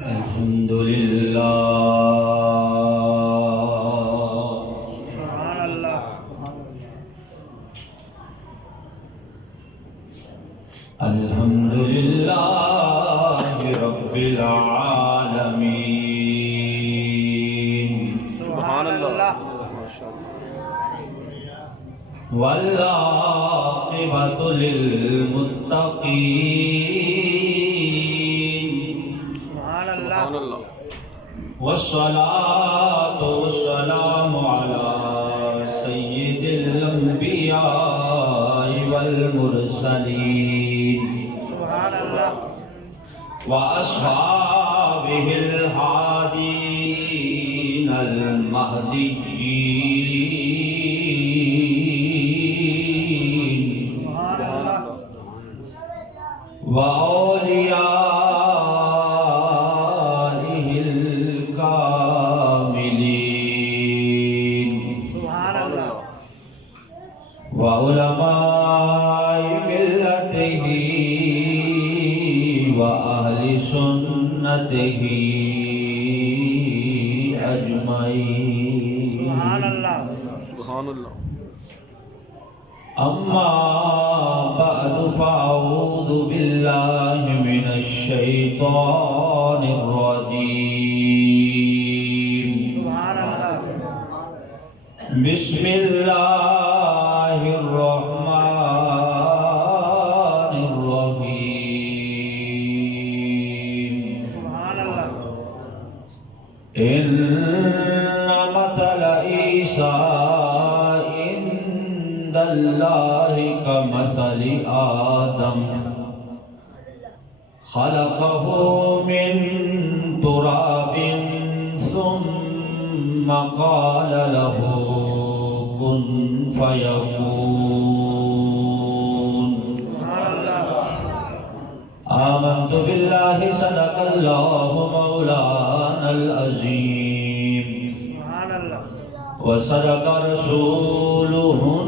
الحمد للہ سبحان اللہ الحمد للہ رب العالمین سبحان اللہ والعاقبۃ للمتقین سبحان اللہ والصلاة والسلام على سید الانبیاء والمرسلین سبحان اللہ واصحابہ الہادین المہدیین سبحان اللہ وأولیائہ الکاملین سبحان اللہ وعلماء ملتہ وأہل سنتہ اجمعین سبحان اللہ سبحان اللہ اما بعد فاعوذ باللہ من الشیطان الرجیم سبحان اللہ بسم اللہ الرحمن الرحیم سبحان اللہ ان مثل عیسیٰ عند اللہ کمثل آدم خلقه من تراب ثم قال له كن فيكون سبحان اللہ آمنت بالله صدق الله مولانا العظيم سبحان اللہ وصدق رسوله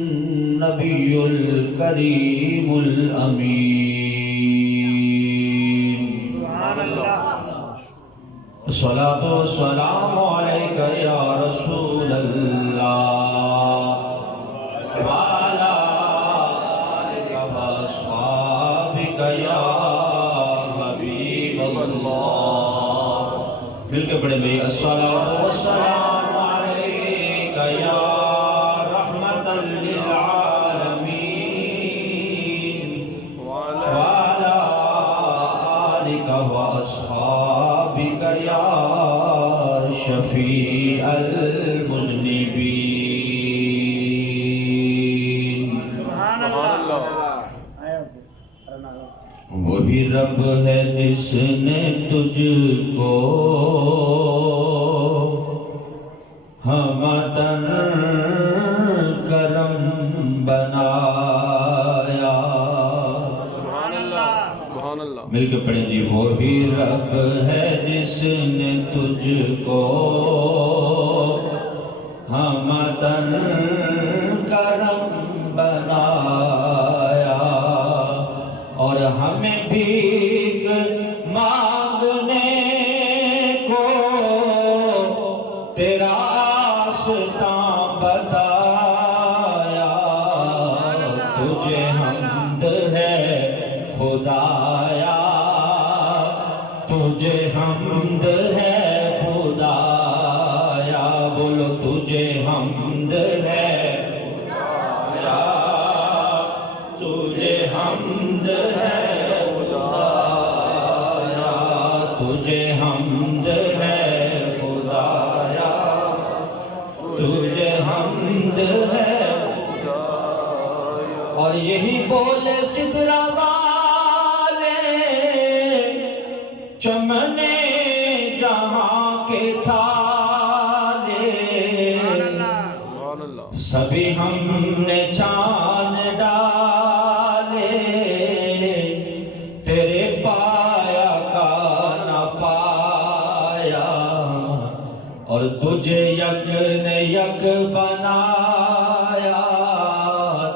النبي الكريم الأمين سبحان اللہ الصلاة والسلام عليك يا رسول الله وعلى آلك وأصحابك يا حبيب الله مل کے پڑھیں بھئی الصلاة والسلام عليك يا رحمة للعالمين وعلى آلك وأصحابك يا شفيع المذنبين سبحان اللہ وہی رب ہے جس نے تجھ کو ہمدن کرم بنایا سبحان اللہ سبحان اللہ مل کے پڑھیں جی وہی رب ہے جس نے تجھ کو ہمدن کرم بنایا اور ہمیں بھیک مانگنے کو تیرا راستہ بتایا تجھے حمد ہے خدایا تجھے حمد ہے خدایا بولو تجھے حمد ہے خدایا تجھے حمد ہے خدایا تجھے حمد ہے خدایا تجھے حمد ہے اور یہی بولے سدرا والے چمنے جہاں کے تھالے سبحان اللہ سبھی ہم نے چھان ڈالے تیرے پایا کا نہ پایا اور تجھے یک نے یک بنایا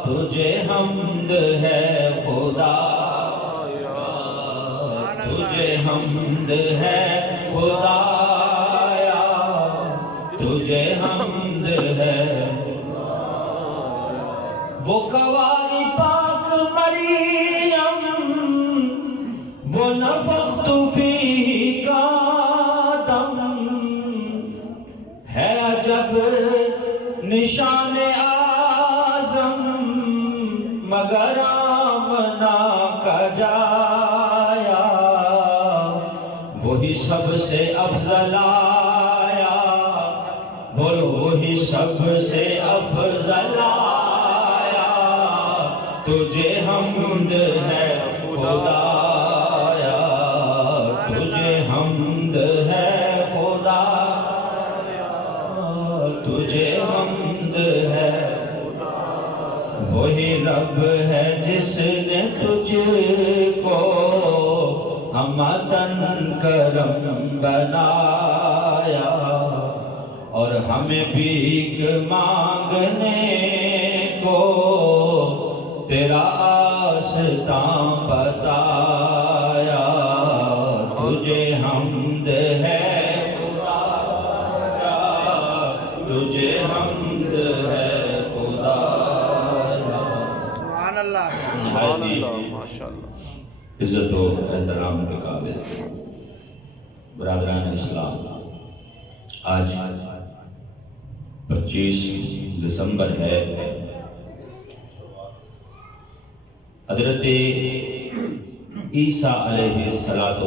تجھے حمد ہے خدا تجھے تجھے حمد ہے خدایا، تجھے حمد ہے۔ وہ کواری پاک مریم، وہ نفخت فیہ کا دم، ہے عجب نشان اعظم، مگر آمنہ کا جایا، وہی سب سے افضل آیا، بولو وہی سب سے افضل آیا، تجھے حمد ہے خدایا، تجھے حمد ہے خدایا، تجھے حمد ہے۔ وہی رب ہے جس نے تجھ کو ہمدن کرم بنایا، اور ہمیں بھیک مانگنے کو تیرا آستاں بتایا، تجھے حمد ہے خدایا، تجھے حمد ہے خدایا۔ سبحان اللہ، سبحان اللہ، ماشاءاللہ۔ عزت و احترام کے قابل برادران اسلام، آج 25 دسمبر ہے۔ حضرت عیسیٰ علیہ السلام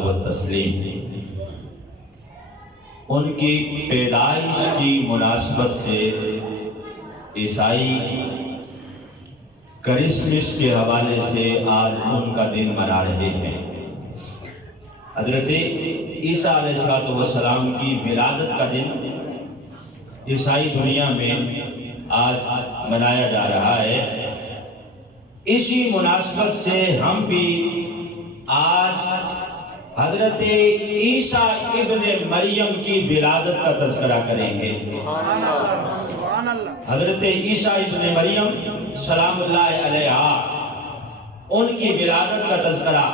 ان کی پیدائش کی مناسبت سے عیسائی کرسمس کے حوالے سے آج ان کا دن منا رہے ہیں۔ حضرت عیسیٰ علیہ السلام کی ولادت کا دن عیسائی دنیا میں آج منایا جا رہا ہے۔ اسی مناسبت سے ہم بھی آج حضرت عیسیٰ ابن مریم کی ولادت کا تذکرہ کریں گے۔ سبحان اللہ۔ حضرت عیسیٰ ابن مریم سلام اللہ علیہ ان کی ولادت کا تذکرہ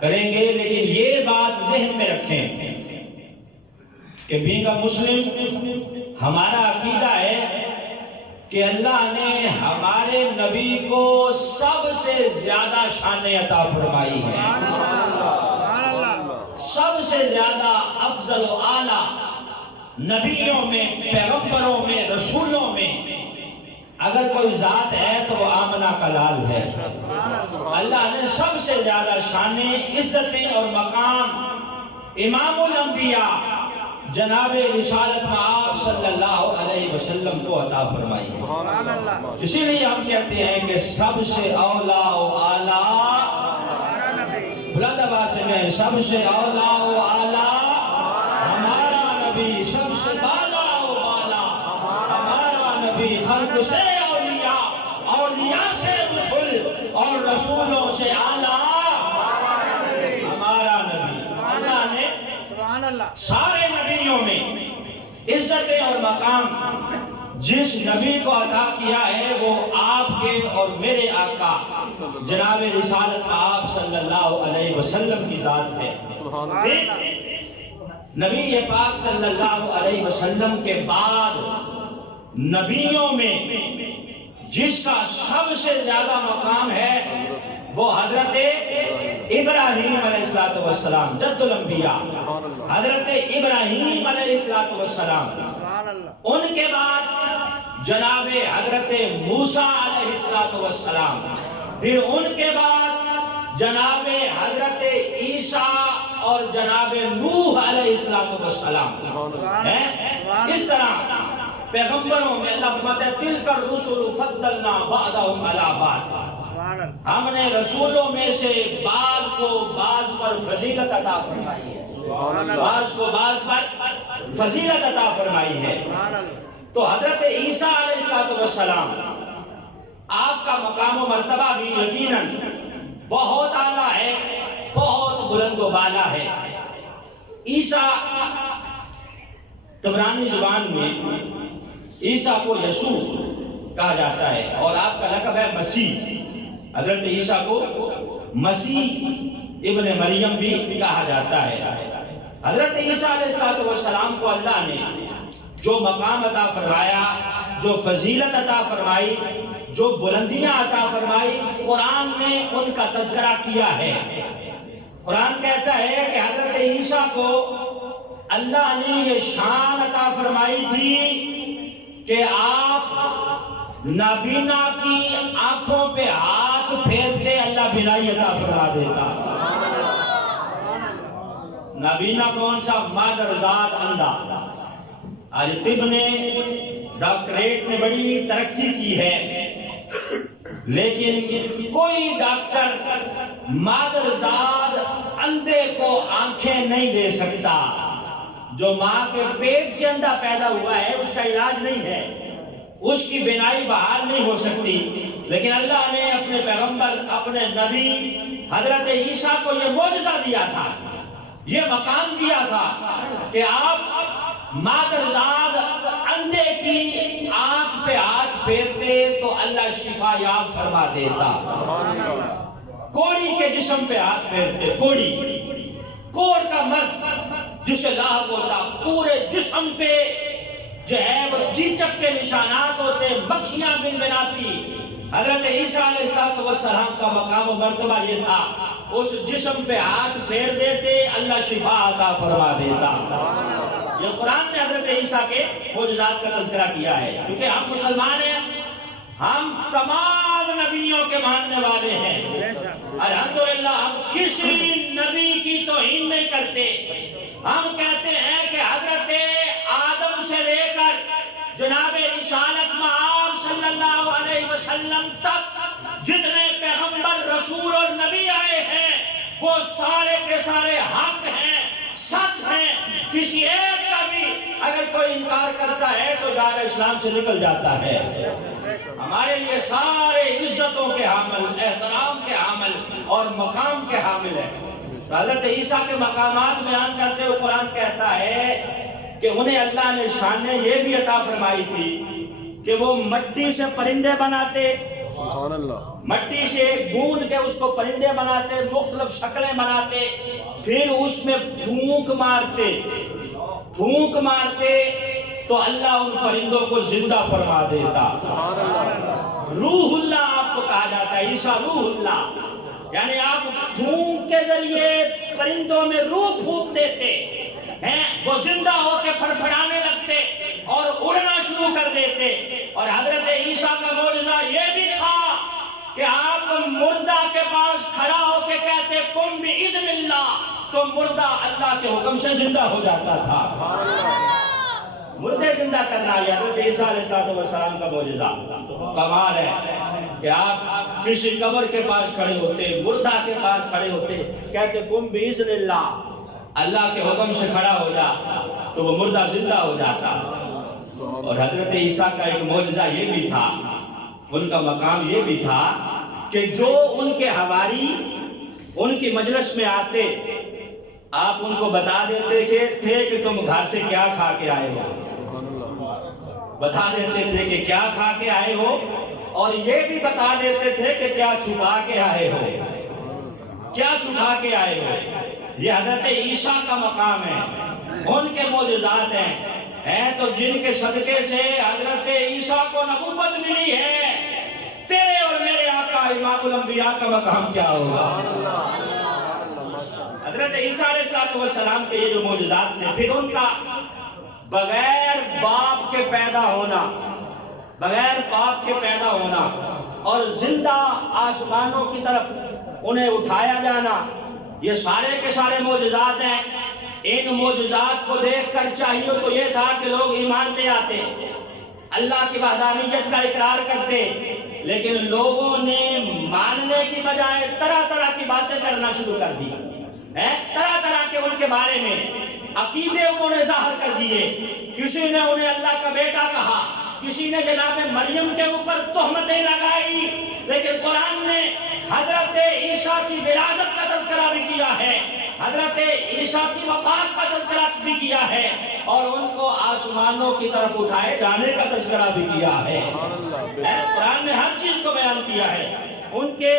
کریں گے، لیکن یہ بات ذہن میں رکھیں کہ بینگ اے مسلم ہمارا عقیدہ ہے کہ اللہ نے ہمارے نبی کو سب سے زیادہ شان عطا فرمائی ہے، سب سے زیادہ افضل و اعلیٰ نبیوں میں، پیغمبروں میں، رسولوں میں اگر کوئی ذات ہے تو وہ آمنہ کا لال ہے۔ اللہ نے سب سے زیادہ شانیں، عزتیں اور مقام امام الانبیاء جناب رسالت مآب صلی اللہ علیہ وسلم کو عطا فرمائی ہے۔ اسی لیے ہم کہتے ہیں کہ سب سے اولا و اعلیٰ، بلند آواز سے میں، سب سے اولا و اعلیٰ ہمارا نبی، سب سے بالا و بالا ہمارا نبی، خلق سے اولیاء، اولیاء سے رسول اور رسولوں سے اعلیٰ ہمارا نبی۔ اللہ نے سارے نبیوں میں عزتیں اور مقام جس نبی کو عطا کیا ہے وہ آپ کے اور میرے آقا جناب رسالت آپ صلی اللہ علیہ وسلم کی ذات ہے۔ نبی پاک صلی اللہ علیہ وسلم کے بعد نبیوں میں جس کا سب سے زیادہ مقام ہے وہ حضرت ابراہیم علیہ السلام، جد الانبیاء، حضرت ابراہیم علیہ السلام۔ ان کے بعد جناب حضرت موسیٰ علیہ السلام، پھر ان کے بعد جناب حضرت عیسیٰ اور جناب نوح علیہ السلام۔ اس طرح پیغمبروں میں اللہ فرماتا ہے تِلْكَ الرُّسُلُ فَضَّلْنَا بَعْضَهُمْ عَلَى بَعْضٍ، ہم نے رسولوں میں سے بعض کو بعض پر فضیلت عطا فرمائی ہے، بعض کو بعض پر فضیلت عطا فرمائی ہے۔ تو حضرت عیسیٰ علیہ السلام آپ کا مقام و مرتبہ بھی یقیناً بہت اعلیٰ ہے، بہت بلند و بالا ہے۔ عیسیٰ طبرانی زبان میں عیسیٰ کو یسوع کہا جاتا ہے اور آپ کا لقب ہے مسیح۔ حضرت عیسیٰ کو مسیح ابن مریم بھی کہا جاتا ہے۔ حضرت عیسیٰ علیہ السلام کو اللہ نے جو مقام عطا فرمایا، جو فضیلت عطا فرمائی، جو بلندیاں عطا فرمائی، قرآن نے ان کا تذکرہ کیا ہے۔ قرآن کہتا ہے کہ حضرت عیسیٰ کو اللہ نے یہ شان عطا فرمائی تھی کہ آپ نابینا کی آنکھوں پہ ہاتھ پھیرتے اللہ بینائی عطا فرما دیتا۔ نابینا کون سا؟ مادرزاد اندھا۔ آج طب نے، ڈاکٹریٹ نے بڑی ترقی کی ہے، لیکن کوئی ڈاکٹر مادرزاد اندھے کو آنکھیں نہیں دے سکتا۔ جو ماں کے پیٹ سے اندھا پیدا ہوا ہے اس کا علاج نہیں ہے، اس کی بینائی بحال نہیں ہو سکتی، لیکن اللہ نے اپنے پیغمبر، اپنے نبی حضرت عیسیٰ کو یہ معجزہ دیا تھا، یہ مقام دیا تھا کہ آپ مادرزاد اندھے کی آنکھ پہ ہاتھ پھیرتے تو اللہ شفا یاب فرما دیتا۔ کوڑی کے جسم پہ ہاتھ پھیرتے، کوڑ کا مرض جسے لاحق ہوتا، پورے جسم پہ جو ہے وہ چیچک کے نشانات ہوتے، مکھیاں بن بناتی۔ حضرت عیسیٰ علیہ السلام کا مقام و مرتبہ یہ تھا، اس جسم پہ ہاتھ پھیر دیتے اللہ شفا عطا فرما دیتا۔ یہ قرآن نے حضرت عیسیٰ کے معجزات کا تذکرہ کیا ہے۔ کیونکہ ہم مسلمان ہیں، ہم تمام نبیوں کے ماننے والے ہیں، الحمدللہ ہم کسی نبی کی توہین نہیں کرتے۔ ہم کہتے ہیں کہ حضرت آدم سے لے کر جناب رسالت مآب صلی اللہ علیہ وسلم تک جتنے پیغمبر، رسول اور نبی آئے ہیں وہ سارے کے سارے حق ہیں، سچ ہیں۔ کسی ایک کا بھی اگر کوئی انکار کرتا ہے تو دائرہ اسلام سے نکل جاتا ہے۔ ہمارے لیے سارے عزتوں کے حامل، احترام کے حامل اور مقام کے حامل ہیں۔ حضرت عیسیٰ کے مقامات بیان کرتے ہوئے قرآن کہتا ہے کہ انہیں اللہ نے شان یہ بھی عطا فرمائی تھی کہ وہ مٹی سے پرندے بناتے، سبحان اللہ، مٹی سے گوندھ کے اس کو پرندے بناتے، مختلف شکلیں بناتے، پھر اس میں پھونک مارتے تو اللہ ان پرندوں کو زندہ فرما دیتا۔ روح اللہ آپ کو کہا جاتا ہے، عیسیٰ روح اللہ، یعنی آپ پھونک کے ذریعے پرندوں میں روح پھونک دیتے ہیں، وہ زندہ ہو کے پھڑپھڑانے لگتے اور اڑنا شروع کر دیتے۔ اور حضرت عیسیٰ کا معجزہ یہ بھی تھا کہ آپ مردہ کے پاس کھڑا ہو کے کہتے قم بإذن اللہ، تو مردہ اللہ کے حکم سے زندہ ہو جاتا تھا۔ مردے زندہ کرنا یہ حضرت عیسیٰ علیہ السلام کا معجزہ۔ کمال ہے کہ آپ کسی قبر کے پاس کھڑے ہوتے، مردہ کے پاس کھڑے ہوتے، کہتے قم بإذن اللہ، اللہ کے حکم سے کھڑا ہو جا تو وہ مردہ زندہ ہو جاتا۔ اور حضرت عیسیٰ کا ایک معجزہ یہ بھی تھا، ان کا مقام یہ بھی تھا کہ جو ان کے حواری ان کی مجلس میں آتے، آپ ان کو بتا دیتے کہ تم گھر سے کیا کھا کے آئے ہو، بتا دیتے تھے کہ کیا کھا کے آئے ہو، اور یہ بھی بتا دیتے تھے کہ کیا چھپا کے آئے ہو، کیا چھپا کے آئے ہو۔ یہ حضرت عیسیٰ کا مقام ہے، ان کے معجزات ہیں تو جن کے صدقے سے حضرت عیسیٰ کو نبوت ملی ہے، تیرے اور میرے آقا امام الانبیاء کا مقام کیا ہوگا؟ حضرت عیسیٰ علیہ السلام کے یہ جو معجزات تھے، پھر ان کا بغیر باپ کے پیدا ہونا اور زندہ آسمانوں کی طرف انہیں اٹھایا جانا، یہ سارے کے سارے معجزات ہیں۔ ان معجزات کو دیکھ کر چاہیے تو یہ تھا کہ لوگ ایمان لے آتے، اللہ کی وحدانیت کا اقرار کرتے، لیکن لوگوں نے ماننے کی بجائے طرح طرح کی باتیں کرنا شروع کر دی، طرح طرح کے ان کے بارے میں عقیدے انہوں نے ظاہر کر دیے۔ کسی نے انہیں اللہ کا بیٹا کہا، کسی نے جناب مریم کے اوپر تہمتیں لگائی، لیکن قرآن نے حضرت عیسیٰ کی ولادت کا تذکرہ بھی کیا ہے، حضرت عیسیٰ کی وفات کا تذکرہ بھی کیا ہے، اور ان کو آسمانوں کی طرف اٹھائے جانے کا تذکرہ بھی کیا ہے۔ قرآن نے ہر چیز کو بیان کیا ہے۔ ان کے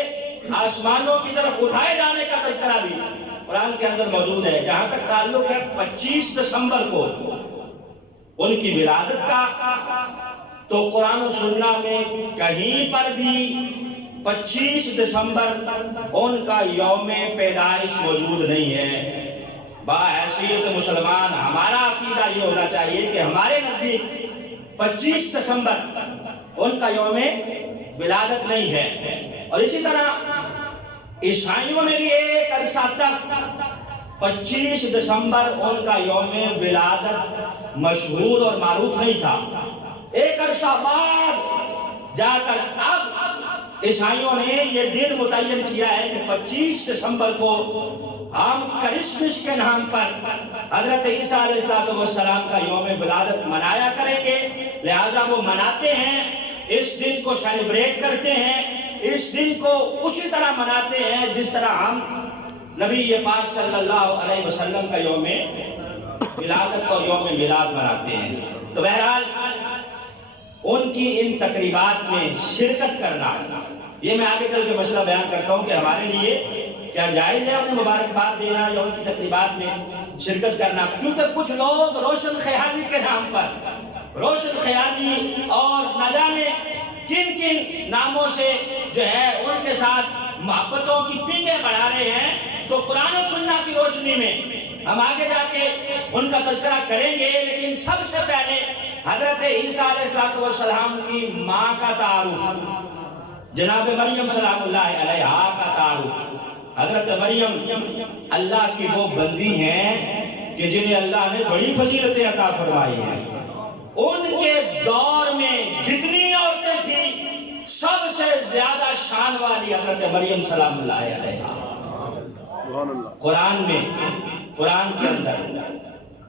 آسمانوں کی طرف اٹھائے جانے کا تذکرہ بھی قرآن کے اندر موجود ہے۔ جہاں تک تعلق ہے 25 دسمبر کو ان کی ولادت کا، تو قرآن و سنت میں کہیں پر بھی 25 دسمبر ان کا یوم پیدائش موجود نہیں ہے۔ بحیثیت مسلمان ہمارا عقیدہ یہ ہونا چاہیے کہ ہمارے نزدیک 25 دسمبر ان کا یوم ولادت نہیں ہے۔ اور اسی طرح عیسائیوں میں بھی ایک عرصہ تک 25 دسمبر ان کا یوم ولادت مشہور اور معروف نہیں تھا۔ ایک عرصہ بعد جا کر اب عیسائیوں نے یہ دن متعین کیا ہے کہ 25 دسمبر کو ہم کرسمس کے نام پر حضرت عیسیٰ علیہ السلام کا یوم ولادت منایا کریں گے، لہذا وہ مناتے ہیں، اس دن کو سیلیبریٹ کرتے ہیں، اس دن کو اسی طرح مناتے ہیں جس طرح ہم نبی پاک صلی اللہ علیہ وسلم کا یوم ولادت اور یوم میلاد مناتے ہیں۔ تو بہرحال ان کی ان تقریبات میں شرکت کرنا، یہ میں آگے چل کے مسئلہ بیان کرتا ہوں کہ ہمارے لیے کیا جائز ہے انہیں مبارکباد دینا یا ان کی تقریبات میں شرکت کرنا، کیونکہ کچھ لوگ روشن خیالی کے نام پر، روشن خیالی اور نہ جانے کن کن ناموں سے جو ہے ان کے ساتھ محبتوں کی پینگیں بڑھا رہے ہیں۔ تو قرآن و سنت کی روشنی میں ہم آگے جا کے ان کا تذکرہ کریں گے، لیکن سب سے پہلے حضرت عیسیٰ علیہ السلام کی ماں کا تعارف، جناب مریم سلام اللہ علیہا کا تعارف۔ حضرت مریم اللہ کی وہ بندی ہیں کہ جنہیں اللہ نے بڑی فضیلتیں عطا فرمائی ہیں۔ ان کے دور میں جتنی عورتیں تھیں سب سے زیادہ شان والی حضرت مریم سلام اللہ علیہا۔ قرآن میں، قرآن کے اندر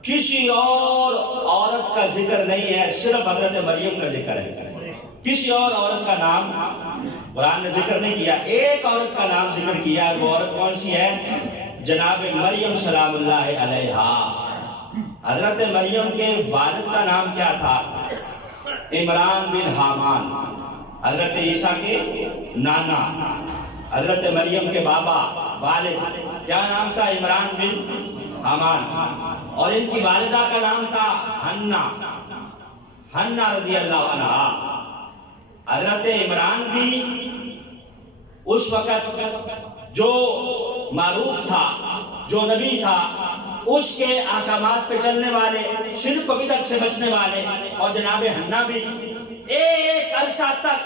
کسی اور عورت کا ذکر نہیں ہے، صرف حضرت مریم کا ذکر ہے۔ کسی اور عورت کا نام قرآن نے ذکر نہیں کیا، ایک عورت کا نام ذکر کیا۔ وہ عورت کون سی ہے؟ جناب مریم سلام اللہ علیہا۔ حضرت مریم کے والد کا نام کیا تھا؟ عمران بن حامان۔ حضرت عیسیٰ کے نانا، حضرت مریم کے بابا، والد کیا نام تھا؟ عمران بن حامان۔ اور ان کی والدہ کا نام تھا حنا رضی اللہ عنہ۔ حضرت عمران بھی اس وقت جو معروف تھا، جو نبی تھا، اس کے احکامات پہ چلنے والے، شرک و بدعت سے بچنے والے، اور جناب حنا بھی ایک عرصہ تک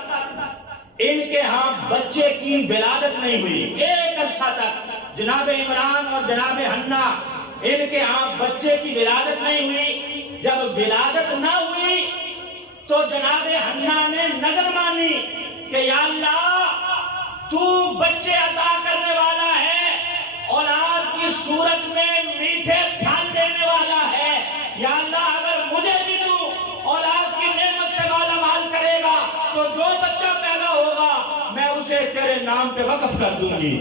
ان کے ہاں بچے کی ولادت نہیں ہوئی۔ ایک عرصہ تک جناب عمران اور جناب حنا ان کے ہاں بچے کی ولادت نہیں ہوئی۔ جب ولادت نہ ہوئی تو جناب حنا نے نظر مانی کہ یا اللہ تو بچے عطا کرنے والا ہے، اولاد کی صورت میں میٹھے پھل دینے والا ہے، یا اللہ اگر مجھے بھی تو اولاد کی نعمت سے مالا مال کرے گا تو جو بچہ پیدا ہوگا میں اسے تیرے نام پہ وقف کر دوں گی۔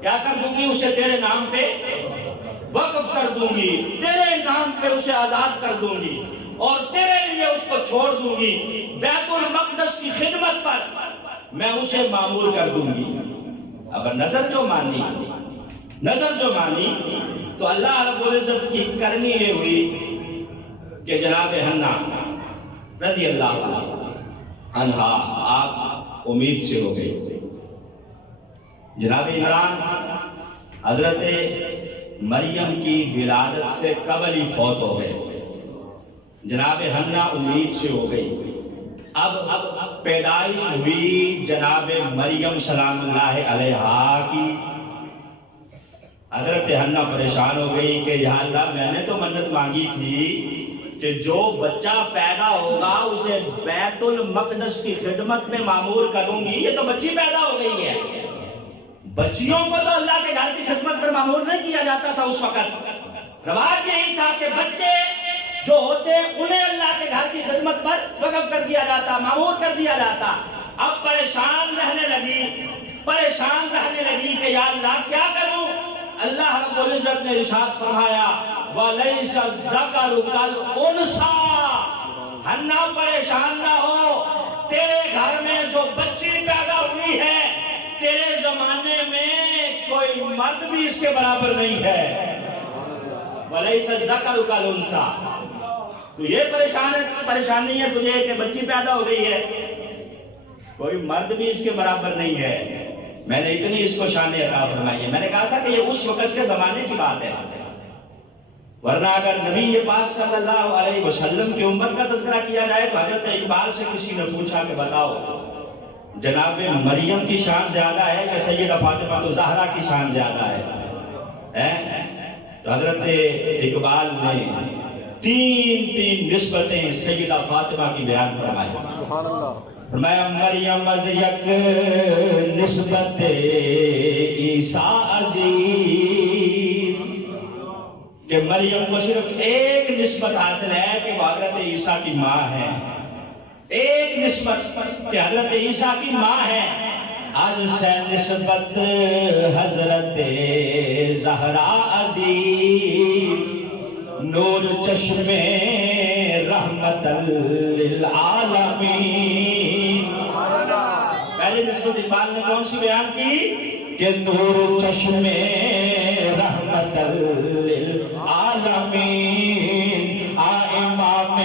کیا کر دوں گی؟ اسے تیرے نام پہ وقف کر دوں گی، تیرے نام پہ اسے آزاد کر دوں گی اور تیرے لیے اس کو چھوڑ دوں گی، بیت المقدس کی خدمت پر میں اسے معمور کر دوں گی۔ اگر نظر جو مانی تو اللہ رب العزت کی کرنی یہ ہوئی کہ جناب حنا رضی اللہ عنہا آپ امید سے ہو گئی۔ جناب عمران حضرت مریم کی ولادت سے قبل ہی فوت ہو گئے، جناب حنا امید سے ہو گئی۔ اب پیدائش ہوئی جناب مریم سلام اللہ علیہا کی۔ حضرت حنا پریشان ہو گئی کہ یا اللہ میں نے تو منت مانگی تھی کہ جو بچہ پیدا ہوگا اسے بیت المقدس کی خدمت میں معمور کروں گی، یہ تو بچی پیدا ہو گئی ہے۔ بچیوں کو تو اللہ کے گھر کی خدمت پر معمور نہیں کیا جاتا تھا اس وقت، رواج یہی تھا کہ بچے جو ہوتے انہیں اللہ کے گھر کی خدمت پر وقف کر دیا جاتا، معمور کر دیا جاتا۔ اب پریشان رہنے لگی کہ یا اللہ کیا کروں؟ اللہ رب العزت نے ارشاد فرمایا وَلَيْسَ الذَّكَرُ كَالْأُنثَىٰ، حنا پریشان نہ ہو، تیرے گھر میں جو بچی پیدا ہوئی ہے تیرے زمانے میں کوئی مرد بھی اس کے برابر نہیں ہے. وَلَيْسَ الذَّكَرُ كَالْأُنثَىٰ. تو یہ پریشانی ہے تجھے کہ بچی پیدا ہو گئی ہے, کوئی مرد بھی اس کے برابر نہیں ہے. میں نے اتنی اس کو شان عطا فرمائی ہے. میں نے کہا تھا کہ یہ اس وقت کے زمانے کی بات ہے, ورنہ اگر نبی پاک صلی اللہ علیہ وسلم کی امت کا تذکرہ کیا جائے تو حضرت اقبال سے کسی نے پوچھا کہ بتاؤ جناب مریم کی شان زیادہ ہے کہ سیدہ فاطمہ الزہرا کی شان زیادہ ہے؟ تو حضرت اقبال نے تین نسبتیں سیدہ فاطمہ کی بیان فرمائی. سبحان اللہ. فرمایا مریم از یک نسبت عیسیٰ عزیز, کہ مریم کو صرف ایک نسبت حاصل ہے کہ وہ حضرت عیسیٰ کی ماں ہے. ایک نسبت کہ حضرت عیسیٰ کی ماں ہے. از سے نسبت حضرت زہرا عزیز, نور چشم رحمت للعالمین. پہلی نسبت اقبال نے کون سی بیان کی کہ نور چشم رحمت للعالمین, امام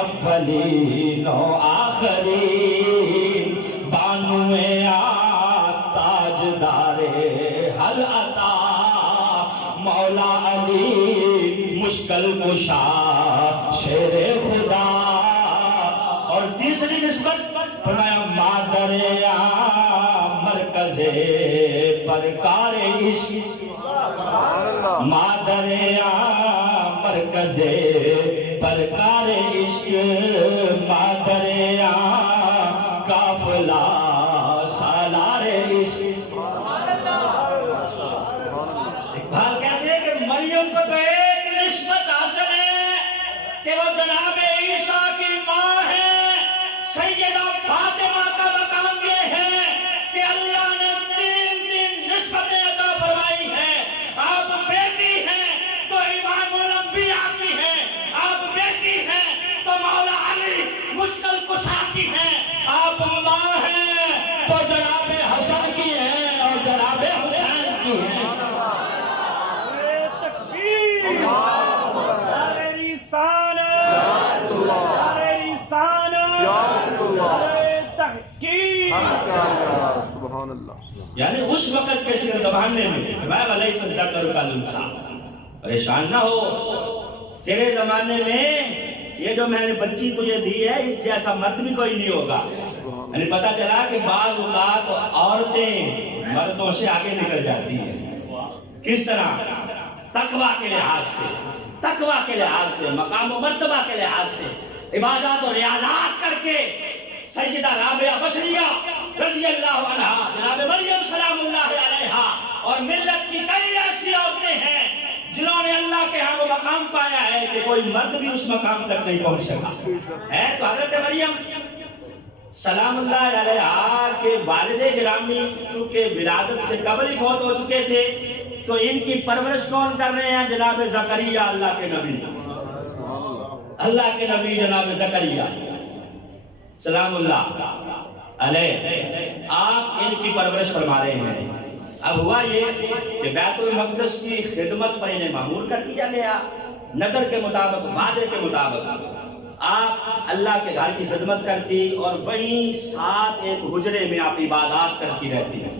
اولین و آخرین, بانوے تاجدار حل عطا, مولا علی مشکل کشا شیر خدا. اور تیسری نسبت فرمایا مادر مرکز پرکار عشق, مادر مرکز پرکار عشق, مادر قافلہ سالار عشق. اقبال کہتے ہیں کہ مریم کو تو ایک نسبت حاصل ہے کہ وہ جناب عیسیٰ کی ماں ہے. سیدہ فاطمہ کا مقام یہ ہے کہ اللہ نے تین نسبتیں عطا فرمائی ہیں. آپ بیٹی ہیں تو امام الانبیاء کی ہیں, آپ بیٹی ہیں تو مولا علی مشکل کشا کی ہیں, آپ ماں ہیں تو جناب حسن کی ہیں اور جناب حسین کی ہیں. سبحان اللہ. یعنی اس وقت کے شعر زبانے میں میں ولیس الذکر کالانثیٰ. پریشان نہ ہو, تیرے زمانے میں یہ جو میں نے بچی تجھے دی ہے اس جیسا مرد بھی کوئی نہیں ہوگا. یعنی پتا چلا کہ بعض اوقات عورتیں مردوں سے آگے نکل جاتی ہیں. کس طرح؟ تقویٰ کے لحاظ سے, تقویٰ کے لحاظ سے, مقام و مرتبہ کے لحاظ سے, عبادات و ریاضات کر کے. سیدہ رابعہ بصریہ رضی اللہ عنہا, جناب مریم سلام اللہ علیہا, اور ملت کی کئی ایسی عورتیں ہیں جنہوں نے اللہ کے ہاں وہ مقام پایا ہے کہ کوئی مرد بھی اس مقام تک نہیں پہنچ سکا ہے. تو حضرت مریم سلام اللہ علیہا کے والد گرامی چونکہ ولادت سے قبل ہی فوت ہو چکے تھے, تو ان کی پرورش کون کر رہے ہیں؟ جناب زکریہ, اللہ کے نبی, اللہ کے نبی جناب زکریہ سلام اللہ علیہ, آپ ان کی پرورش فرما رہے ہیں. اب ہوا یہ کہ بیت المقدس کی خدمت پر انہیں معمور کر دیا گیا. نظر کے مطابق, وعدے کے مطابق آپ اللہ کے گھر کی خدمت کرتی اور وہیں ساتھ ایک حجرے میں آپ عبادات کرتی رہتی ہیں.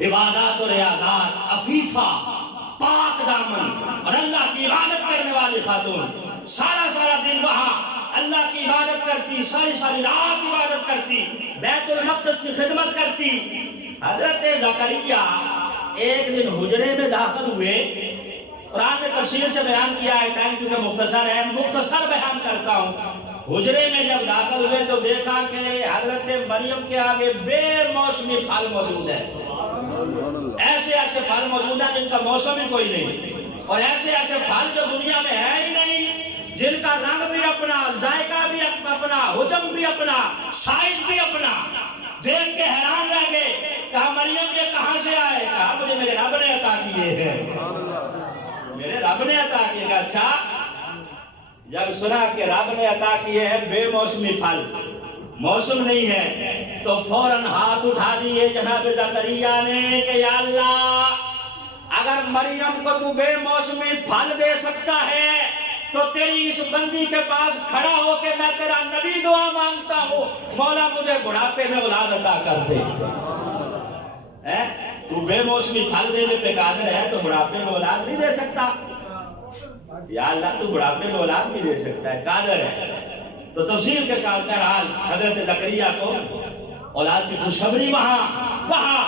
عبادات و ریاضات, عفیفہ, پاک دامن اور اللہ کی عبادت کرنے والی خاتون, سارا دن وہاں اللہ کی عبادت کرتی, ساری رات عبادت کرتی, بیت المقدس کی خدمت کرتی. حضرت زکریا ایک دن حجرے میں داخل ہوئے. قرآن نے تفصیل سے بیان کیا ہے, ٹائم چونکہ مختصر ہے, مختصر بیان کرتا ہوں. حجرے میں جب داخل ہوئے تو دیکھا کہ حضرت مریم کے آگے بے موسمی پھل موجود ہے. ایسے پھل موجود ہیں جن کا موسم ہی کوئی نہیں, اور ایسے پھل جو دنیا میں ہے ہی نہیں, جن کا رنگ بھی اپنا, ذائقہ بھی اپنا, حجم بھی اپنا, سائز بھی اپنا. دیکھ کے حیران رہ گئے, کہا مریم یہ کہاں سے آئے؟ کہا مجھے میرے رب نے عطا کیے ہیں, میرے رب نے عطا کیے. کہا اچھا, جب سنا کہ رب نے عطا کیے ہیں بے موسمی پھل, موسم نہیں ہے تو فوراً ہاتھ اٹھا دیے جناب زکریا نے کہ یا اللہ اگر مریم کو تو بے موسمی پھل دے سکتا ہے تو تیری اس بندی کے پاس کھڑا ہو کے میں تیرا نبی دعا مانگتا ہوں، مولا مجھے بڑھاپے میں اولاد عطا کر دے۔ تو بے موسمی پھل دینے پہ قادر ہے تو بڑھاپے میں اولاد نہیں دے سکتا؟ یا اللہ تو بڑھاپے میں اولاد بھی دے سکتا ہے، قادر ہے۔ تو تفصیل کے ساتھ بہرحال حضرت زکریا کو اولاد کی خوشخبری وہاں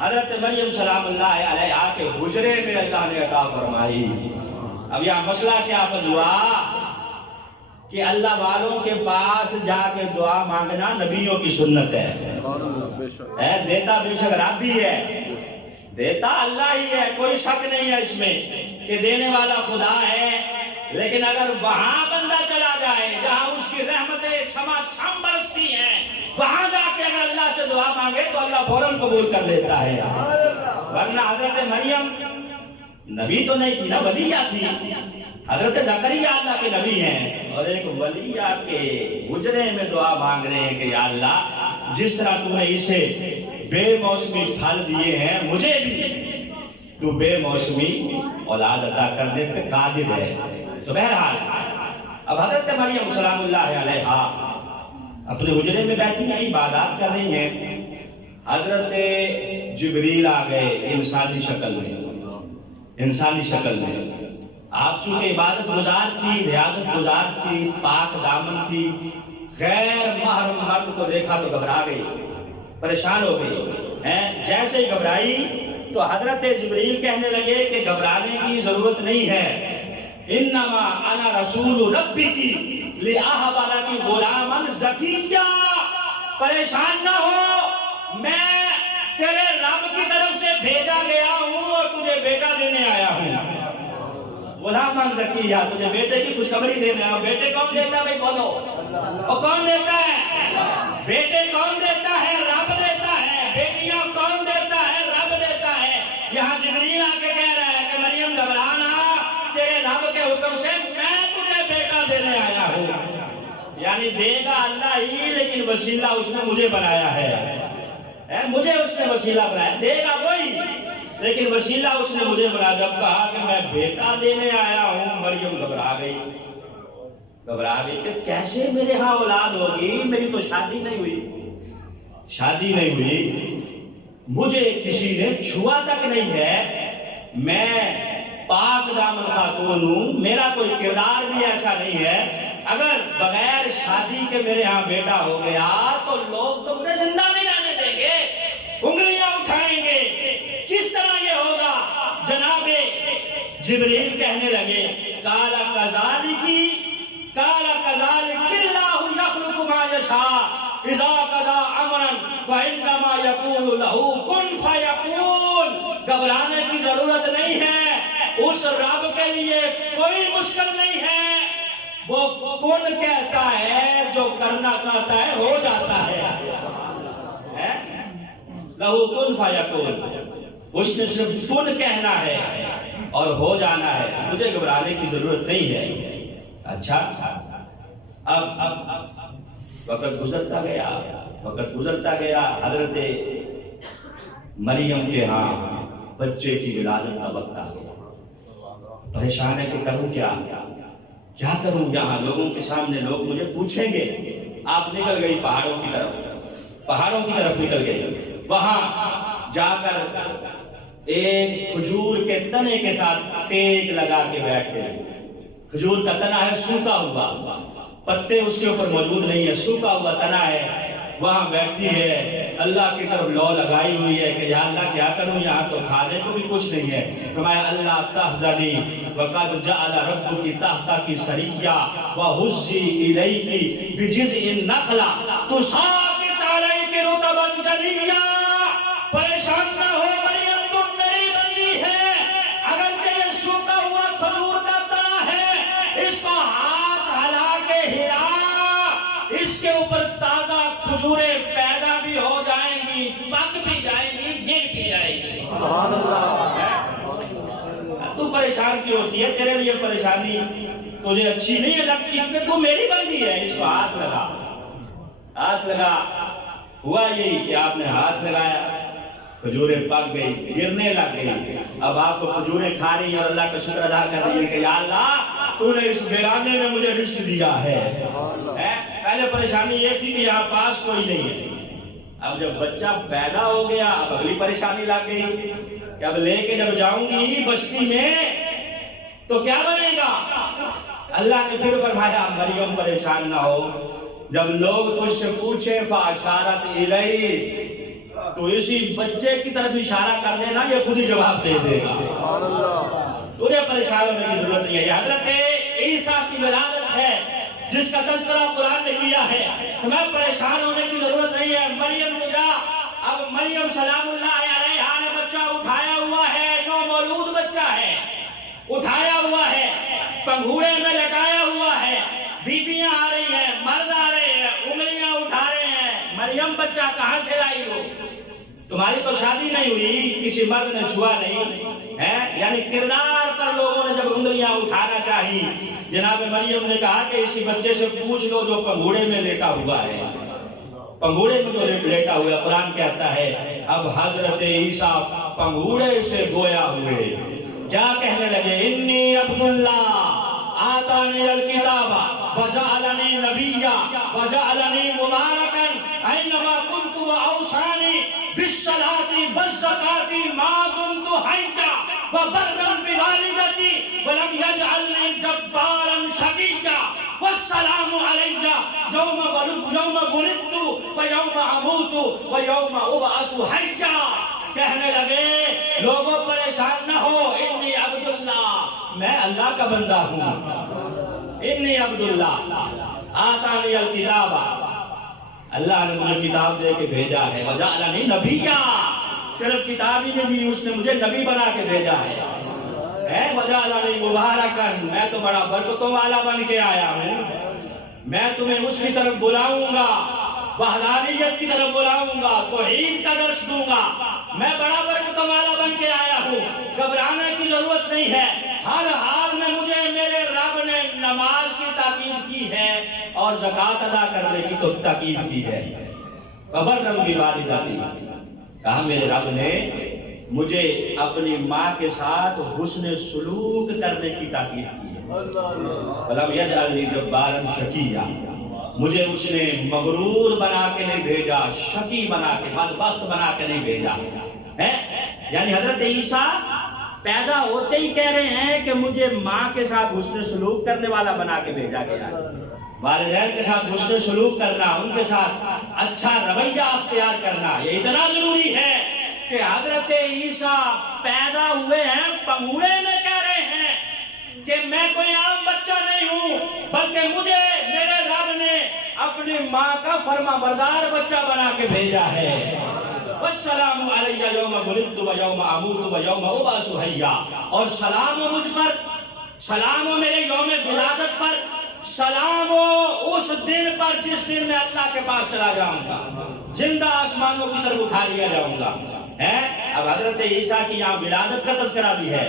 حضرت مریم سلام اللہ علیہا کے حجرے میں اللہ نے عطا فرمائی۔ اب یہاں مسئلہ کیا ہوا کہ اللہ والوں کے پاس جا کے دعا مانگنا نبیوں کی سنت ہے۔ دیتا بے شک رب ہی ہے، دیتا اللہ ہی ہے، کوئی شک نہیں ہے اس میں کہ دینے والا خدا ہے، لیکن اگر وہاں بندہ چلا جائے جہاں اس کی رحمتیں چھما چھم برستی ہیں، وہاں جا کے اگر اللہ سے دعا مانگے تو اللہ فوراً قبول کر لیتا ہے۔ ورنہ حضرت مریم نبی تو نہیں تھی نا، ولیہ تھی۔ حضرت زکریا اللہ کے نبی ہیں اور ایک ولیہ کے حجرے میں دعا مانگ رہے ہیں کہ یا اللہ جس طرح تو نے اسے بے موسمی پھل دیے ہیں مجھے بھی تو بے موسمی اولاد عطا کرنے پہ قادر ہے۔ تو بہرحال اب حضرت مریم سلام اللہ علیہا اپنے حجرے میں بیٹھی ہیں، عبادات کر رہی ہیں۔ حضرت جبریل آ گئے انسانی شکل میں۔ آپ چونکہ عبادت گزار تھی، ریاضت گزار تھی، پاک دامن تھی، غیر محرم مرد کو دیکھا تو گھبرا گئی، پریشان ہو گئی۔ جیسے ہی گھبرائی تو حضرت جبریل کہنے لگے کہ گھبرانے کی ضرورت نہیں ہے، انما انا رسول ربکی لأہب لکی غلاما زکیا، پریشان نہ ہو، میں تیرے رب کی طرف سے بھیجا گیا ہوں اور تجھے بیٹا دینے آیا ہوں۔ غلاما زکیا، تجھے بیٹے کی خوشخبری دینے آیا ہوں۔ بیٹے کون دیتا ہے بھائی بولو، اور کون دیتا ہے؟ بیٹے کون دیتا ہے؟ رب دیتا ہے۔ بیٹیاں کون دیتا ہے؟ رب دیتا ہے۔ یہاں جبریل آ کے کہہ رہا ہے کہ مریم گھبرانا، تیرے رب کے حکم سے میں تجھے بیٹا دینے آیا ہوں۔ یعنی دے گا اللہ ہی، لیکن وسیلہ اس نے مجھے بنایا ہے، مجھے اس نے وسیلہ بنایا، دے گا وہی لیکن وسیلہ اس نے مجھے بنا۔ جب کہا کہ میں بیٹا دینے آیا ہوں، مریم گھبرا گئی کہ کیسے میرے ہاں اولاد ہوگی، میری تو شادی نہیں ہوئی، مجھے کسی نے چھوا تک نہیں ہے، میں پاک دامن خاتون ہوں، میرا کوئی کردار بھی ایسا نہیں ہے، اگر بغیر شادی کے میرے ہاں بیٹا ہو گیا تو لوگ تو مجھے زندہ نہیں رہنے دیں گے، انگلیاں اٹھائیں گے، کس طرح یہ ہوگا؟ جناب جبریل کہنے لگے قال کذالک اللہ یخلق ما یشاء اذا قضى امرا فانما یقول له کن فیکون۔ گھبرانے کی ضرورت نہیں ہے، اس رب کے لیے کوئی مشکل نہیں ہے، وہ کن کہتا ہے، جو کرنا چاہتا ہے ہو جاتا ہے۔ لہو کن فیکون، اس نے صرف کن کہنا ہے اور ہو جانا ہے، تجھے گھبرانے کی ضرورت نہیں ہے۔ اچھا اب وقت گزرتا گیا، حضرت مریم کے ہاں بچے کی ولادت کا وقت آ گیا۔ پریشان ہے کہ کروں کیا کروں؟ یہاں لوگوں کے سامنے لوگ مجھے پوچھیں گے۔ آپ نکل گئی پہاڑوں کی طرف نکل گئی، وہاں جا کر ایک کھجور کے تنے کے ساتھ ٹیک لگا کے بیٹھ گئی۔ کھجور کا تنا ہے سوکھا ہوا، پتے اس کے اوپر موجود نہیں ہے، سوکھا ہوا تنا ہے، وہاں بیٹھی ہے، اللہ کی طرف لو لگائی ہوئی ہے کہ یا اللہ کیا کروں، یہاں تو کھانے کو بھی کچھ نہیں ہے۔ فرمایا اللہ تحزنی وقد جعل ربک تحتک سریا وہزی الیک بجذع النخلہ تساقط علیک رطبا جنیا۔ پریشان نہ ہو مریم، تم میری بندی ہے، اگرچہ یہ سوکھا ہوا کھجور کا تنا ہے، اس کو ہاتھ ہلا کے ہلا، اس کے اوپر تازہ کھجوریں پیدا بھی ہو جائیں گی، پک بھی جائیں گی، گر بھی جائیں گی۔ سبحان اللہ۔ تو پریشان کیوں ہوتی ہے؟ تیرے لیے پریشانی تجھے اچھی نہیں لگتی کہ تو میری بندی ہے، اس کو ہاتھ لگا۔ ہاتھ لگا، ہوا یہی کہ آپ نے ہاتھ لگایا، کھجوریں پک گئی، گرنے لگ گئی۔ اب آپ کو کھجوریں کھا رہی ہیں اور اللہ کا شکر ادا کر رہی ہے کہ یا اللہ تو نے اس ویرانے میں مجھے رزق دیا ہے۔ پہلے پریشانی یہ تھی کہ یہاں پاس کوئی نہیں ہے، اب جب بچہ پیدا ہو گیا اب اگلی پریشانی لگ گئی کہ اب لے کے جب جاؤں گی بستی میں تو کیا بنے گا؟ اللہ نے پھر فرمایا مریم پریشان نہ ہو، جب لوگ تجھ سے پوچھیں فاشارت الیہ تو اسی بچے کی طرف اشارہ کر دینا، یہ خود ہی جواب دے دے گا۔ تجھے پریشان ہونے کی ضرورت نہیں ہے۔ یہ حضرت عیسیٰ کی ولادت ہے جس کا تذکرہ قرآن نے کیا ہے، تمہیں پریشان ہونے کی ضرورت نہیں ہے۔ مریم تو جا، اب مریم سلام اللہ علیہا نے بچہ اٹھایا ہوا ہے، نو مولود بچہ ہے، اٹھایا ہوا ہے، پنگھوڑے میں لٹایا ہوا ہے، بیبیاں آ رہی ہیں، مرد آ رہے ہیں، انگلیاں اٹھا رہے ہیں۔ مریم بچہ کہاں سے لائی ہو؟ تمہاری تو شادی نہیں ہوئی، کسی مرد نے چھوا نہیں ہے، یعنی کردار پر لوگوں نے جب انگلیاں اٹھانا چاہی، جناب مریم نے کہا کہ اسی بچے سے پوچھ لو جو پنگھوڑے میں لیٹا ہوا ہے، پنگھوڑے میں جو لیٹا ہوا ہے۔ قرآن کہتا ہے اب حضرت عیسیٰ پنگھوڑے سے گویا ہوئے، کیا کہنے لگے؟ انی عبداللہ آتانی الکتاب وجعلنی نبیا وجعلنی مبارکا اینما کنت واوصانی بالصلاۃ والزکاۃ ما دمت حیا وبرا بوالدتی ولم یجعلنی جبارا شقیا والسلام علی یوم ولدت ویوم اموت ویوم ابعث حیا۔ کہنے لگے لوگوں پریشان نہ ہو، انی عبداللہ، میں اللہ کا بندہ ہوں، انی عبداللہ آتانی الکتاب، اللہ نے مجھے کتاب دے کے بھیجا ہے، وجعلنی نبیا، صرف کتاب ہی نہیں دی، اس نے مجھے نبی بنا کے بھیجا ہے، وجعلنی مبارکا، میں تو بڑا برکتوں والا بن کے آیا ہوں، میں تمہیں اس کی طرف بلاؤں گا، وحدانیت کی طرف بلاؤں گا، توحید کا درس دوں گا، میں بڑا برکتوں والا بن کے آیا ہوں، گھبرانے کی ضرورت نہیں ہے، ہر حال میں مجھے میرے رب نے نماز کی تاکید کی ہے اور زکوٰۃ ادا کرنے کی تو تاکید کی ہے۔ وبرا بوالدتی، کہا میرے رب نے مجھے اپنی ماں کے ساتھ حسن سلوک کرنے کی تاکید کی ہے۔ ولم یجعلنی جبارا شقیا، مجھے اس نے مغرور بنا کے نہیں بھیجا، شقی بنا کے، بدبخت بنا کے نہیں بھیجا ہے۔ یعنی حضرت عیسیٰ پیدا ہوتے ہی کہہ رہے ہیں کہ مجھے ماں کے ساتھ حسن سلوک کرنے والا بنا کے بھیجا گیا، والدین کے ساتھ حسن سلوک کرنا، ان کے ساتھ اچھا رویہ اختیار کرنا، یہ اتنا ضروری ہے کہ حضرت عیسیٰ پیدا ہوئے ہیں پنگھوڑے میں، کہہ رہے ہیں کہ میں کوئی عام بچہ نہیں ہوں، بلکہ مجھے میرے رب نے اپنی ماں کا فرما بردار بچہ بنا کے بھیجا ہے۔ والسلام علی یوم ولدت ویوم اموت ویوم ابعث حیا، اور سلام ہو مجھ پر، سلام ہو میرے یوم ولادت پر، سلام ہو اس دن پر جس دن میں اللہ کے پاس چلا جاؤں گا، زندہ آسمانوں کی طرف اٹھا لیا جاؤں گا۔ اب حضرت عیسیٰ کی یہاں ولادت کا تذکرہ بھی ہے،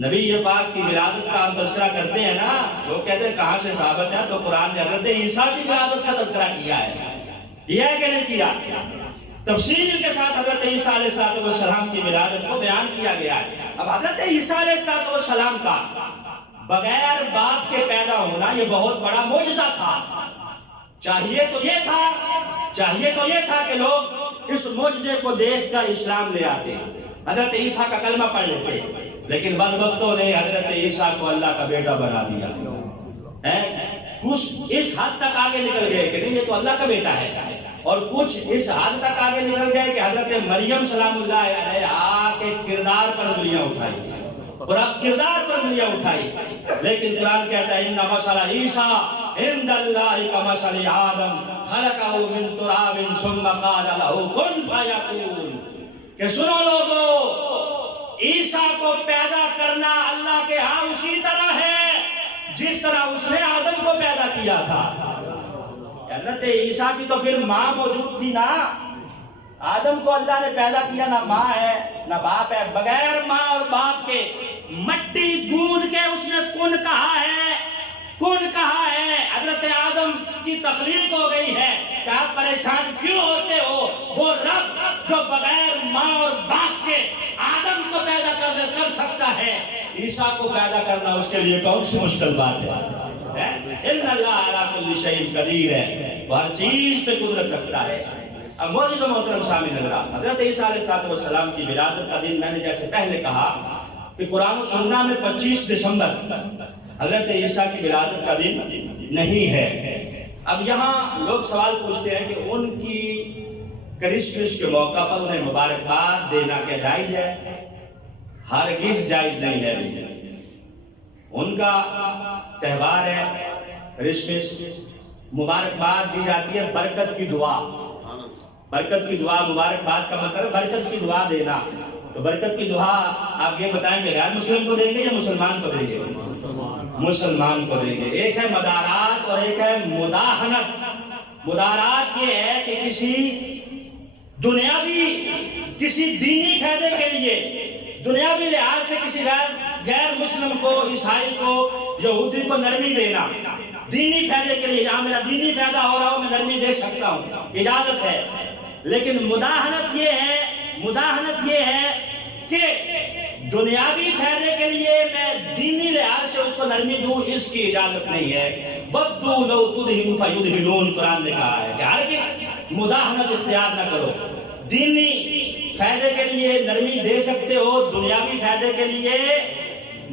نبی پاک کی ولادت کا ہم تذکرہ کرتے ہیں نا، لوگ کہتے ہیں کہاں سے ثابت ہے، تو قرآن نے حضرت عیسیٰ کی ولادت کا تذکرہ کیا ہے کہ نہیں کیا؟ تفصیل کے ساتھ حضرت عیسیٰ علیہ السلام کی ولادت کو بیان کیا گیا ہے۔ اب حضرت عیسیٰ علیہ السلام کا بغیر باپ کے پیدا ہونا یہ بہت بڑا معجزہ تھا۔ چاہیے تو یہ تھا کہ لوگ اس معجزے کو دیکھ کر اسلام لے آتے، حضرت عیسیٰ کا کلمہ پڑھ لیتے، لیکن بدبختوں نے حضرت عیسیٰ کو اللہ کا بیٹا بنا دیا، کچھ اس حد تک آگے نکل گئے کہ نہیں یہ تو اللہ کا بیٹا ہے، اور کچھ اس حد تک آگے نکل گئے کہ حضرت مریم سلام اللہ علیہا کے کردار پر انگلیاں اٹھائی، لیکن قرآن کہتا ہے ان مثل عیسیٰ عند اللہ کمثل آدم خلقہ من تراب ثم قال له کن فیکون، کہ سنو لوگو، عیسیٰ کو پیدا کرنا اللہ کے ہاں اسی طرح ہے جس طرح اس نے آدم کو پیدا کیا تھا۔ حضرت عیسیٰ کی تو پھر ماں موجود تھی نا، آدم کو اللہ نے پیدا کیا، نہ ماں ہے نہ باپ ہے، بغیر ماں اور باپ کے مٹی گوندھ کے اس نے کن کہا ہے۔ حضرت آدم کی تخلیق ہو گئی ہے کہ آپ پریشان کیوں ہوتے ہو؟ وہ رب جو بغیر ماں اور باپ کے آدم کو پیدا کر سکتا ہے، عیسیٰ کو پیدا کرنا اس کے لیے کون سی مشکل بات ہے؟ ان اللہ علی کل شیء قدیر ہے، وہ ہر چیز پہ قدرت رکھتا ہے۔ اب معزز و محترم سامعین حضرات، حضرت عیسیٰ علیہ السلام کی ولادت کا دن میں نے جیسے پہلے کہا کہ قرآن و سنہ میں 25 دسمبر حضرت عیسیٰ کی ولادت کا دن نہیں ہے۔ اب یہاں لوگ سوال پوچھتے ہیں کہ ان کی کرسمس کے موقع پر انہیں مبارکباد دینا کیا جائز ہے؟ ہرگز جائز نہیں ہے۔ ان کا تہوار ہے کرسمس، مبارکباد دی جاتی ہے برکت کی دعا۔ برکت کی دعا، مبارکباد کا مطلب برکت کی دعا دینا۔ تو برکت کی دعا آپ یہ بتائیں کہ غیر مسلم کو دیں گے یا مسلمان کو دیں گے؟ مسلمان کو دیں گے۔ ایک ہے مدارات اور ایک ہے مداہنت۔ مدارات یہ ہے کہ کسی دنیاوی، کسی دینی فائدے کے لیے، دنیاوی لحاظ سے کسی غیر مسلم کو، عیسائی کو، یہودی کو نرمی دینا، دینی فائدے کے لیے، جہاں میرا دینی فائدہ ہو رہا ہو میں نرمی دے سکتا ہوں، اجازت ہے۔ لیکن مداہنت یہ ہے کہ دنیاوی فائدے کے لیے میں دینی لحاظ سے اس کو نرمی دوں، اس کی اجازت نہیں ہے۔ وَدُّوا لَوْ تُدْهِنُوا فَيُدْهِنُونَ قرآن نے کہا ہے کہ ہرگز مداہنت اختیار نہ کرو۔ دینی فائدے کے لیے نرمی دے سکتے ہو، دنیاوی فائدے کے لیے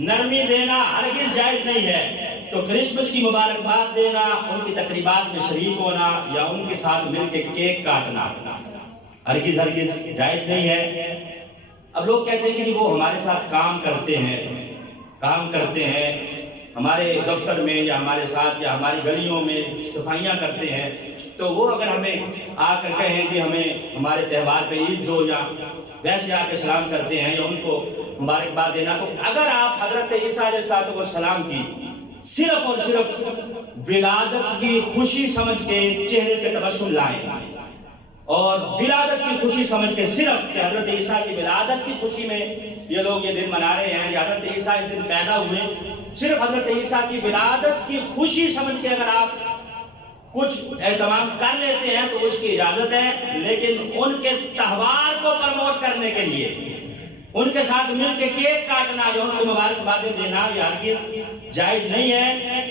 نرمی دینا ہرگز جائز نہیں ہے۔ تو کرسمس کی مبارکباد دینا، ان کی تقریبات میں شریک ہونا یا ان کے ساتھ مل کے کیک کاٹنا ہرگز جائز نہیں ہے۔ اب لوگ کہتے ہیں کہ وہ ہمارے ساتھ کام کرتے ہیں ہمارے دفتر میں یا ہمارے ساتھ یا ہماری گلیوں میں صفائیاں کرتے ہیں، تو وہ اگر ہمیں آ کر کہیں کہ ہمیں ہمارے تہوار پہ عید دو، یا ویسے آ کے سلام کرتے ہیں یا ان کو مبارکباد دینا، تو اگر آپ حضرت عیسیٰ علیہ السلام کی صرف اور صرف ولادت کی خوشی سمجھ کے چہرے پہ تبسم لائیں، اور ولادت کی خوشی سمجھ کے صرف کہ حضرت عیسیٰ کی ولادت کی خوشی میں یہ لوگ یہ دن منا رہے ہیں کہ حضرت عیسیٰ اس دن پیدا ہوئے، صرف حضرت عیسیٰ کی ولادت کی خوشی سمجھ کے اگر آپ کچھ اہتمام کر لیتے ہیں تو اس کی اجازت ہے، لیکن ان کے تہوار کو پروموٹ کرنے کے لیے ان کے ساتھ مل کے کیک کاٹنا یا ان کو مبارکبادیں دینا یہ ہرگز جائز نہیں ہے۔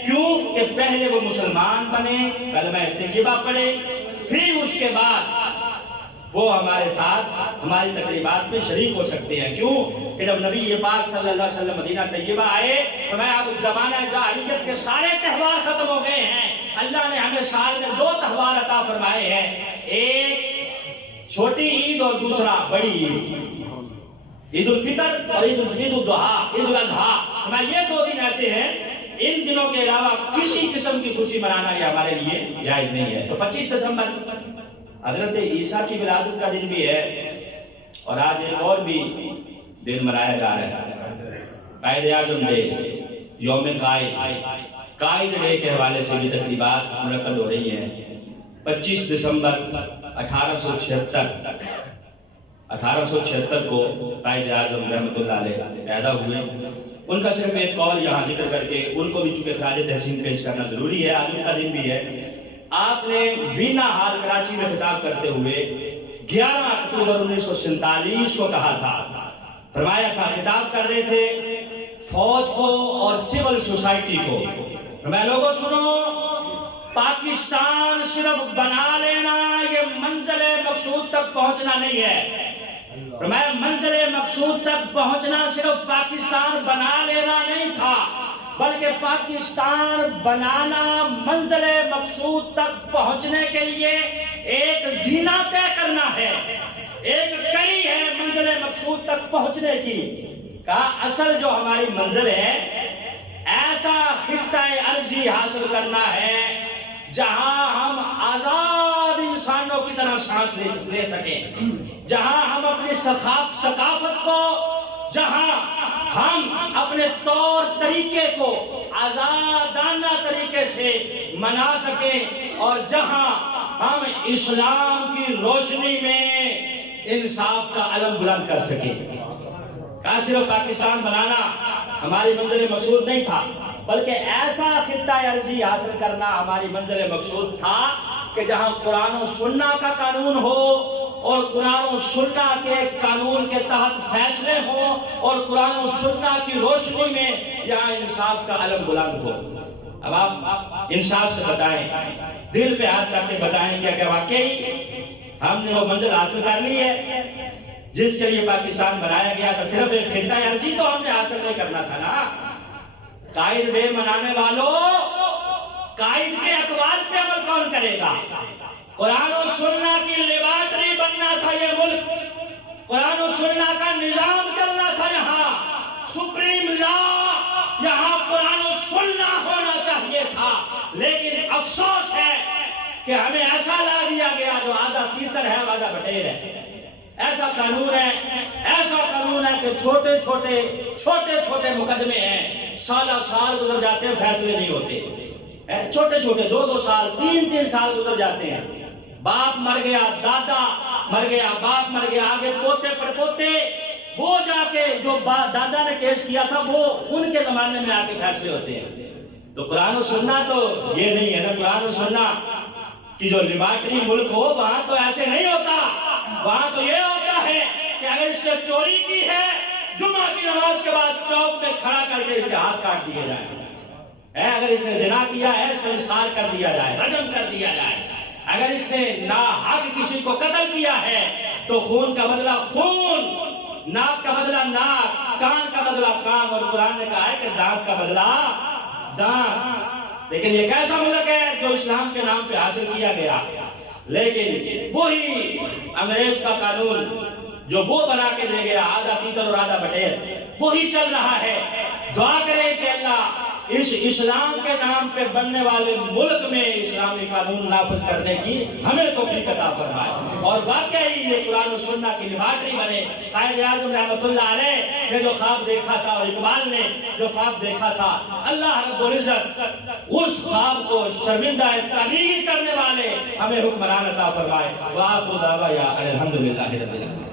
کیوں کہ پہلے وہ مسلمان بنے، کلمہ طیبہ پڑھے، پھر اس کے بعد وہ ہمارے ساتھ ہماری تقریبات میں شریک ہو سکتے ہیں۔ کیوں کہ جب نبی پاک صلی اللہ علیہ وسلم مدینہ طیبہ آئے تو میں اب زمانہ جاہلیت کے سارے تہوار ختم ہو گئے ہیں، اللہ نے ہمیں سال میں 2 تہوار عطا فرمائے ہیں، ایک چھوٹی عید اور دوسرا بڑی عید، عید الفطر اور عید الاضحیٰ، عید الاضحیٰ۔ یہ 2 دن ایسے ہیں، ان دنوں کے علاوہ کسی قسم کی خوشی منانا یہ ہمارے لیے جائز نہیں ہے۔ تو 25 دسمبر حضرت عیسیٰ کی ولادت کا دن بھی ہے، اور آج ایک اور بھی دن منایا جا رہا ہے، قائد اعظم ڈے، یوم قائد ڈے کے حوالے سے بھی تقریبات منعقد ہو رہی ہیں۔ 25 دسمبر 1876 کو قائد اعظم رحمۃ اللہ علیہ پیدا ہوئے۔ ان کا صرف ایک قول یہاں ذکر کر کے ان کو بھی چونکہ خراج تحسین پیش کرنا ضروری ہے، آج ان کا دن بھی ہے۔ آپ نے وینا ہال کراچی میں خطاب کرتے ہوئے 11 اکتوبر 1947 کو کہا تھا، فرمایا تھا، خطاب کر رہے تھے فوج کو اور سول سوسائٹی کو، فرمایا لوگوں سنو، پاکستان صرف بنا لینا یہ منزل مقصود تک پہنچنا نہیں ہے۔ فرمایا منزل مقصود تک پہنچنا صرف پاکستان بنا لینا نہیں تھا، بلکہ پاکستان بنانا منزل مقصود تک پہنچنے کے لیے ایک زینہ طے کرنا ہے، ایک کڑی ہے منزل مقصود تک پہنچنے کی۔ کہا اصل جو ہماری منزل ہے ایسا خطہ ارضی حاصل کرنا ہے جہاں ہم آزاد انسانوں کی طرح سانس لے سکیں، جہاں ہم اپنی ثقافت کو، جہاں ہم اپنے طور طریقے کو آزادانہ طریقے سے منا سکیں، اور جہاں ہم اسلام کی روشنی میں انصاف کا علم بلند کر سکیں۔ کہا صرف پاکستان بنانا ہماری منزل مقصود نہیں تھا، بلکہ ایسا خطہ عرضی حاصل کرنا ہماری منزل مقصود تھا کہ جہاں قرآن و سنت کا قانون ہو اور قرآن و سنت کے قانون کے تحت فیصلے ہوں اور قرآن و سنت کی روشنی میں یہاں انصاف کا علم بلند ہو۔ اب آپ انصاف سے بتائیں، دل پہ ہاتھ رکھ کے بتائیں کہ واقعی ہم نے وہ منزل حاصل کر لی ہے جس کے لیے پاکستان بنایا گیا تھا؟ صرف ایک خطہ عرضی تو ہم نے حاصل نہیں کرنا تھا نا۔ قائد بے منانے والوں، قائد کے اقوال پہ عمل کون کرے گا؟ قرآن و سنت کی لیبارٹری بننا تھا یہ ملک، قرآن و سنت کا نظام چلنا تھا یہاں، سپریم لا یہاں قرآن و سنت ہونا چاہیے تھا۔ لیکن افسوس ہے کہ ہمیں ایسا لا دیا گیا جو آدھا تیتر ہے آدھا بٹیر ہے۔ ایسا قانون ہے کہ چھوٹے چھوٹے مقدمے ہیں، سال گزر جاتے ہیں، فیصلے نہیں ہوتے، چھوٹے 2 سال 3 سال گزر جاتے ہیں، باپ مر گیا، دادا مر گیا، باپ مر گیا، آگے پوتے پڑپوتے، وہ جا کے جو دادا نے کیس کیا تھا وہ ان کے زمانے میں آ کے فیصلے ہوتے ہیں۔ تو قرآن و سنت تو یہ نہیں ہے نا، قرآن و سنت کی جو لیبارٹری ملک ہو وہاں تو ایسے نہیں ہوتا، وہاں تو یہ ہوتا ہے کہ اگر اس نے چوری کی ہے جمعہ کی نماز کے بعد چوک میں کھڑا کر کے اس کے ہاتھ کاٹ دیے جائیں، اگر اس نے زنا کیا ہے سنسار کر دیا جائے، رجم کر دیا جائے، اگر اس نے ناحق کسی کو قتل کیا ہے تو خون کا بدلہ خون، ناک کا بدلہ ناک، کان کا بدلہ کان، اور قرآن نے کہا ہے کہ دانت کا بدلہ دانت۔ لیکن یہ کیسا ملک ہے جو اسلام کے نام پہ حاصل کیا گیا، لیکن وہی انگریز کا قانون جو وہ بنا کے دے گیا، آدھا تیتر اور آدھا بٹیر، وہی چل رہا ہے۔ دعا کریں کہ اللہ اس اسلام کے نام پہ بننے والے ملک میں اسلامی قانون نافذ کرنے کی ہمیں توفیق عطا فرمائے، اور واقعی یہ قرآن و سنت کی لیبارٹری بنے۔ قائد اعظم رحمۃ اللہ علیہ نے جو خواب دیکھا تھا اور اقبال نے جو خواب دیکھا تھا، اللہ رب العزت اس خواب کو شرمندہ تعبیر کرنے والے ہمیں حکمران عطا فرمائے۔ وآخر دعوانا الحمدللہ رب العالمین۔